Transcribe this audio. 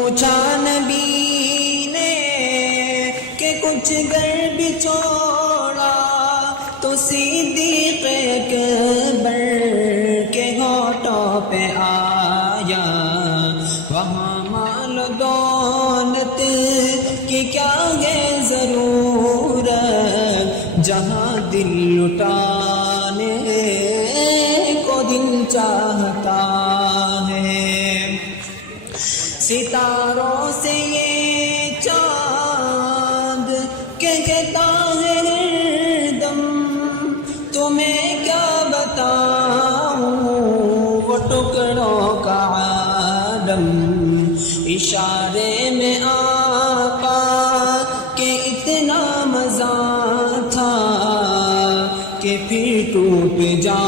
پوچھا نبی نے کہ کچھ گر بچوڑا تو صدیق اکبر کے ہونٹوں پہ آیا، وہاں مال و دولت کی کیا ہے ضرورت، جہاں دل لٹانے کو دل چاہتا ہے۔ ستاروں سے یہ چاند کہ کہتا ہے ہر دم، تمہیں کیا بتاؤں وہ ٹکڑوں کا عالم، اشارے میں آقا کہ اتنا مزہ تھا کہ پھر ٹوٹ جا